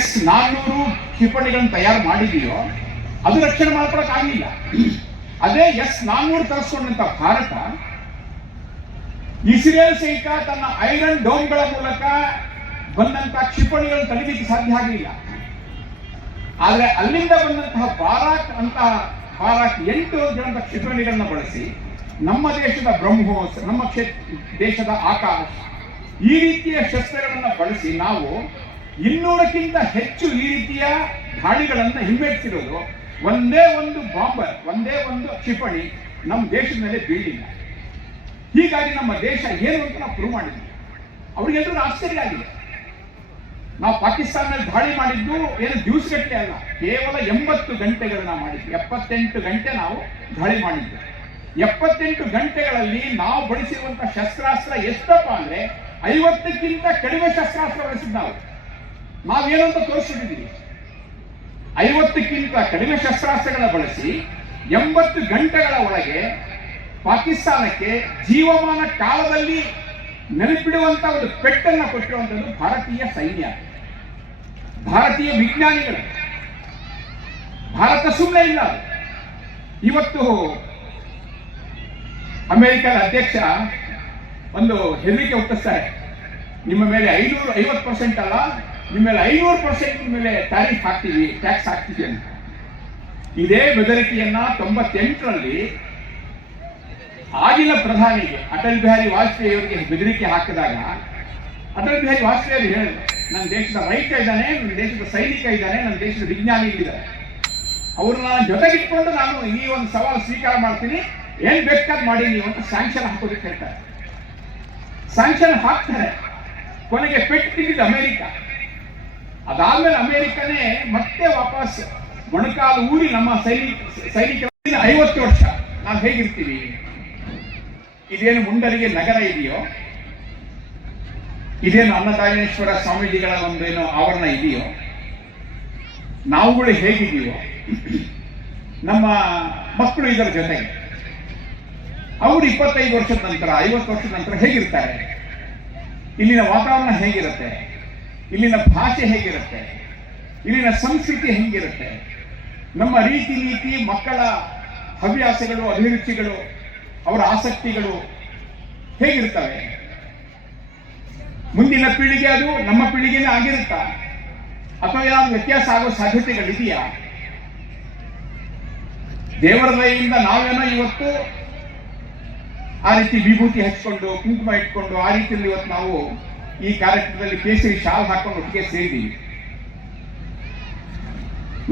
S-400 ಕ್ಷಿಪಣಿಗಳನ್ನು ತಯಾರು ಮಾಡಿದೆಯೋ ಅದು ರಕ್ಷಣೆ ಮಾಡ್ಕೊಳಕ್ಕಾಗಲಿಲ್ಲ. ಅದೇ S-400 ತರಿಸ್ಕೊಂಡಂತ ಭಾರತ ಇಸ್ರೇಲ್ ಸಹಿತ ತನ್ನ ಐರನ್ ಡೋಮ್ಗಳ ಮೂಲಕ ಬಂದಂತಹ ಕ್ಷಿಪಣಿಗಳನ್ನು ತಡಿಲಿಕ್ಕೆ ಸಾಧ್ಯ ಆಗಲಿಲ್ಲ. ಆದರೆ ಅಲ್ಲಿಂದ ಬಂದಂತಹ ಬಾರಾಕ್ 8 ಜನರ ಕ್ಷಿಪಣಿಗಳನ್ನ ಬಳಸಿ ನಮ್ಮ ದೇಶದ ಬ್ರಹ್ಮೋಸ್, ನಮ್ಮ ದೇಶದ ಆಕಾಶ್, ಈ ರೀತಿಯ ಶಸ್ತ್ರಗಳನ್ನು ಬಳಸಿ ನಾವು 200ಕ್ಕಿಂತ ಹೆಚ್ಚು ಈ ರೀತಿಯ ದಾಳಿಗಳನ್ನು ಹಿಮ್ಮೆಟ್ಟಿಸಿರೋದು ಒಂದೇ ಒಂದು ಬಾಂಬರ್, ಒಂದೇ ಒಂದು ಕ್ಷಿಪಣಿ ನಮ್ಮ ದೇಶದ ಮೇಲೆ ಬೀಳಿಲ್ಲ. ಹೀಗಾಗಿ ನಮ್ಮ ದೇಶ ಏನು ಅಂತ ನಾವು ಪ್ರೂವ್ ಮಾಡಿದ್ವಿ. ಅವ್ರಿಗೆಲ್ಲರೂ ಆಶ್ಚರ್ಯ ಆಗಿದೆ. ನಾವು ಪಾಕಿಸ್ತಾನದಲ್ಲಿ ದಾಳಿ ಮಾಡಿದ್ದು ಏನು ದಿವಸಗಟ್ಟಲೆ ಅಲ್ಲ, ಕೇವಲ 80 ಗಂಟೆಗಳನ್ನ ಮಾಡಿದ್ವಿ. 78 ಗಂಟೆ ನಾವು ದಾಳಿ ಮಾಡಿದ್ವಿ. 78 ಗಂಟೆಗಳಲ್ಲಿ ನಾವು ಬಳಸಿರುವಂತಹ ಶಸ್ತ್ರಾಸ್ತ್ರ ಎಷ್ಟಪ್ಪ ಅಂದ್ರೆ 50ಕ್ಕಿಂತ ಕಡಿಮೆ ಶಸ್ತ್ರಾಸ್ತ್ರ ಬಳಸಿದ್ದು ನಾವೇನು ಅಂತ ತೋರಿಸಿದ್ದೀವಿ. 50ಕ್ಕಿಂತ ಕಡಿಮೆ ಶಸ್ತ್ರಾಸ್ತ್ರಗಳ ಬಳಸಿ 80 ಗಂಟೆಗಳ ಒಳಗೆ ಪಾಕಿಸ್ತಾನಕ್ಕೆ ಜೀವಮಾನ ಕಾಲದಲ್ಲಿ ನೆನಪಿಡುವಂತಹ ಒಂದು ಪೆಟ್ಟನ್ನು ಕೊಟ್ಟಿರುವಂಥದ್ದು ಭಾರತೀಯ ಸೈನ್ಯ, ಭಾರತೀಯ ವಿಜ್ಞಾನಿಗಳು. ಭಾರತ ಸುಮ್ಮನೆ ಇಲ್ಲ. ಇವತ್ತು ಅಮೆರಿಕದ ಅಧ್ಯಕ್ಷ ಒಂದು ಹೆದರಿಕೆ ಹುಟ್ಟಿಸ್ತಾರೆ, ನಿಮ್ಮ ಮೇಲೆ 550% ಅಲ್ಲ, ನಿಮ್ಮ ಮೇಲೆ 500% ಮೇಲೆ ಟ್ಯಾರಿಫ್ ಹಾಕ್ತೀವಿ, ಟ್ಯಾಕ್ಸ್ ಹಾಕ್ತೀವಿ ಅಂತ. ಇದೇ ಬೆದರಿಕೆಯನ್ನ 98ರಲ್ಲಿ ಆಗಿನ ಪ್ರಧಾನಿಗೆ ಅಟಲ್ ಬಿಹಾರಿ ವಾಜಪೇಯಿ ಅವರಿಗೆ ಬೆದರಿಕೆ ಹಾಕಿದಾಗ ಅಟಲ್ ಬಿಹಾರಿ ವಾಜಪೇಯಿ ಅವರು ಹೇಳಿದ್ರು, ನನ್ನ ದೇಶದ ರೈತ ಇದ್ದಾನೆ, ನನ್ನ ದೇಶದ ಸೈನಿಕ ಇದ್ದಾನೆ, ನನ್ನ ದೇಶದ ವಿಜ್ಞಾನಿಗಳಿದ್ದಾರೆ, ಅವ್ರನ್ನ ಜೊತೆಗಿಟ್ಕೊಂಡು ನಾನು ಈ ಒಂದು ಸವಾಲು ಸ್ವೀಕಾರ ಮಾಡ್ತೀನಿ, ಏನ್ ಬೇಕಾದ್ ಮಾಡಿ ನೀವು ಅಂತ ಸ್ಯಾಂಕ್ಷನ್ ಹಾಕೋದಕ್ಕೆ ಹೇಳ್ತಾರೆ. ಸ್ಯಾಂಕ್ಷನ್ ಹಾಕ್ತಾರೆ. ಕೊನೆಗೆ ಪೆಟ್ಟು ತಿಂದಿದ್ದು ಅಮೆರಿಕ. ಅದಾದ್ಮೇಲೆ ಅಮೆರಿಕನೇ ಮತ್ತೆ ವಾಪಸ್ ಮೊಣಕಾಲು ಊರಿ ನಮ್ಮ ಸೈನಿಕರ 50 ವರ್ಷ ನಾವು ಹೇಗಿರ್ತೀವಿ, ಇದೇನು ಮುಂಡರಿಗೆ ನಗರ ಇದೆಯೋ, ಇದೇನು ಅನ್ನದಾಯೇಶ್ವರ ಸ್ವಾಮೀಜಿಗಳ ಒಂದೇನು ಆವರಣ ಇದೆಯೋ, ನಾವುಗಳು ಹೇಗಿದೀವೋ, ನಮ್ಮ ಮಕ್ಕಳು ಇದರ ಜೊತೆಗೆ ಅವರು 25 ವರ್ಷದ ನಂತರ 50 ವರ್ಷದ ನಂತರ ಹೇಗಿರ್ತಾರೆ, ಇಲ್ಲಿನ ವಾತಾವರಣ ಹೇಗಿರುತ್ತೆ, ಇಲ್ಲಿನ ಭಾಷೆ ಹೇಗಿರುತ್ತೆ, ಇಲ್ಲಿನ ಸಂಸ್ಕೃತಿ ಹೇಗಿರುತ್ತೆ, ನಮ್ಮ ರೀತಿ ನೀತಿ, ಮಕ್ಕಳ ಹವ್ಯಾಸಗಳು, ಅಭಿರುಚಿಗಳು, ಅವರ ಆಸಕ್ತಿಗಳು ಹೇಗಿರ್ತವೆ, ಮುಂದಿನ ಪೀಳಿಗೆ ಅದು ನಮ್ಮ ಪೀಳಿಗೆನೇ ಆಗಿರುತ್ತಾ ಅಥವಾ ಯಾವ್ದು ವ್ಯತ್ಯಾಸ ಆಗೋ ಸಾಧ್ಯತೆಗಳಿದೆಯಾ? ದೇವರ ದಯೆಯಿಂದ ನಾವೇನೋ ಇವತ್ತು ಆ ರೀತಿ ವಿಭೂತಿ ಹಚ್ಕೊಂಡು ಕುಂಕುಮ ಇಟ್ಕೊಂಡು ಆ ರೀತಿಯಲ್ಲಿ ಇವತ್ತು ನಾವು ಈ ಕಾರ್ಯಕ್ರಮದಲ್ಲಿ ಕೇಸರಿ ಶಾಲ್ ಹಾಕೊಂಡು ಒಟ್ಟಿಗೆ ಸೇರಿದ್ದೀವಿ.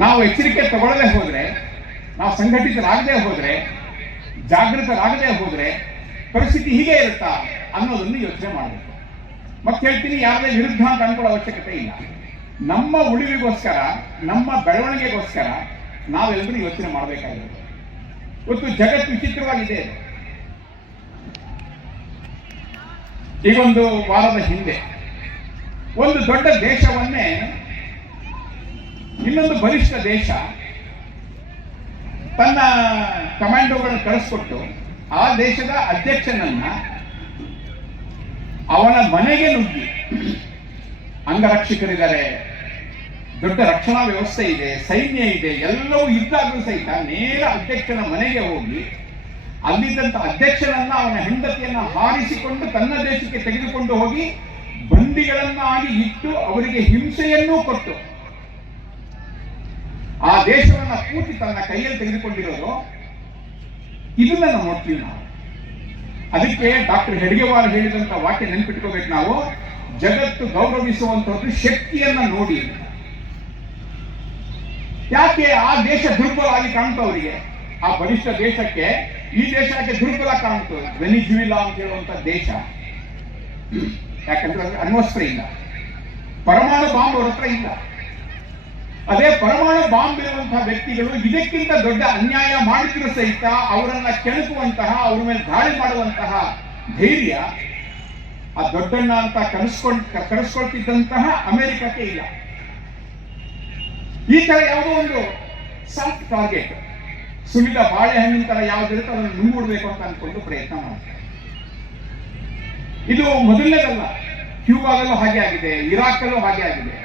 ನಾವು ಎಚ್ಚರಿಕೆ ತಗೊಳ್ಳದೆ ಹೋದ್ರೆ, ನಾವು ಸಂಘಟಿತರಾಗದೆ ಹೋದ್ರೆ, ಜಾಗೃತರಾಗದೆ ಹೋದ್ರೆ ಪರಿಸ್ಥಿತಿ ಹೀಗೆ ಇರುತ್ತಾ ಅನ್ನೋದನ್ನು ಯೋಚನೆ ಮಾಡಬೇಕು. ಮತ್ತೆ ಹೇಳ್ತೀನಿ, ಯಾರದೇ ವಿರುದ್ಧ ಅಂತ ಅನ್ಕೊಳ್ಳೋ ಅವಶ್ಯಕತೆ ಇಲ್ಲ. ನಮ್ಮ ಉಳಿವಿಗೋಸ್ಕರ, ನಮ್ಮ ಬೆಳವಣಿಗೆಗೋಸ್ಕರ ನಾವೆಲ್ಲರೂ ಯೋಚನೆ ಮಾಡಬೇಕಾಗಿರೋದು. ಇವತ್ತು ಜಗತ್ತು ವಿಚಿತ್ರವಾಗಿದೆ. ಈಗೊಂದು ವಾರದ ಹಿಂದೆ ಒಂದು ದೊಡ್ಡ ದೇಶವನ್ನೇ ಇನ್ನೊಂದು ಬಲಿಷ್ಠ ದೇಶ ತನ್ನ ಕಮಾಂಡೋಗಳನ್ನು ಕಳಿಸ್ಕೊಟ್ಟು ಆ ದೇಶದ ಅಧ್ಯಕ್ಷನನ್ನ ಅವನ ಮನೆಗೆ ನುಗ್ಗಿ, ಅಂಗರಕ್ಷಕರಿದ್ದಾರೆ, ದೊಡ್ಡ ರಕ್ಷಣಾ ವ್ಯವಸ್ಥೆ ಇದೆ, ಸೈನ್ಯ ಇದೆ, ಎಲ್ಲವೂ ಇದ್ದಾಗಲೂ ಸಹಿತ ನೇರ ಅಧ್ಯಕ್ಷನ ಮನೆಗೆ ಹೋಗಿ ಅಲ್ಲಿದ್ದಂತ ಅಧ್ಯಕ್ಷನನ್ನ, ಅವನ ಹೆಂಡತಿಯನ್ನ ಹಾರಿಸಿಕೊಂಡು ತನ್ನ ದೇಶಕ್ಕೆ ತೆಗೆದುಕೊಂಡು ಹೋಗಿ ಬಂದಿಗಳನ್ನಾಗಿ ಇಟ್ಟು ಅವರಿಗೆ ಹಿಂಸೆಯನ್ನೂ ಕೊಟ್ಟು ಆ ದೇಶವನ್ನ ಪೂರ್ತಿ ತನ್ನ ಕೈಯಲ್ಲಿ ತೆಗೆದುಕೊಂಡಿರೋದು ಇದನ್ನ ನಾವು ನೋಡ್ತೀವಿ. ನಾವು ಅದಕ್ಕೆ ಡಾಕ್ಟರ್ ಹೆಡ್ಗೇವಾರ್ ಹೇಳಿದಂತ ವಾಕ್ಯ ನೆನಪಿಟ್ಕೋಬೇಕು ನಾವು, ಜಗತ್ತು ಗೌರವಿಸುವಂತದ್ದು ಶಕ್ತಿಯನ್ನ ನೋಡಿ. ಯಾಕೆ ಆ ದೇಶ ದುರ್ಬಲ ಆಗಿ ಕಾಣ್ತು ಅವರಿಗೆ? ಆ ಬಲಿಷ್ಠ ದೇಶಕ್ಕೆ ಈ ದೇಶಕ್ಕೆ ದುರ್ಬಲ ಕಾಣ್ತು. ವೆನಿಜುವೆಲಾ ಅಂತ ಹೇಳುವಂತ ದೇಶ, ಯಾಕಂದ್ರೆ ಅಣ್ವಸ್ತ್ರ ಇಲ್ಲ, ಪರಮಾಣು ಬಾಂಬ್ ಅವ್ರ ಹತ್ರ ಇಲ್ಲ. ಅದೇ ಪರಮಾಣು ಬಾಂಬ್ ಇರುವಂತಹ ವ್ಯಕ್ತಿಗಳು ಇದಕ್ಕಿಂತ ದೊಡ್ಡ ಅನ್ಯಾಯ ಮಾಡಿದ್ರು ಸಹಿತ ಅವರನ್ನ ಕೆಣಕುವಂತಹ, ಅವ್ರ ಮೇಲೆ ದಾಳಿ ಮಾಡುವಂತಹ ಧೈರ್ಯ ಆ ದೊಡ್ಡಣ್ಣ ಅಂತ ಕರೆಸ್ಕೊಳ್ತಿದ್ದಂತಹ ಅಮೆರಿಕಕ್ಕೆ ಇಲ್ಲ. ಈ ತರ ಯಾವುದೋ ಒಂದು ಸಾಫ್ಟ್ ಟಾರ್ಗೆಟ್, ಸುಲಿದ ಬಾಳೆಹಣ್ಣಿನ ತರ ಯಾವುದಿರುತ್ತೆ ಅದನ್ನು ನುಂಗುಡ್ಬೇಕು ಅಂತ ಅನ್ಕೊಂಡು ಪ್ರಯತ್ನ ಮಾಡ್ತಾರೆ. ಇದು ಮೊದಲನೇದಲ್ಲ, ಕ್ಯೂಬಾದಲ್ಲೂ ಹಾಗೆ ಆಗಿದೆ, ಇರಾಕ್ ಅಲ್ಲೂ ಹಾಗೆ ಆಗಿದೆ.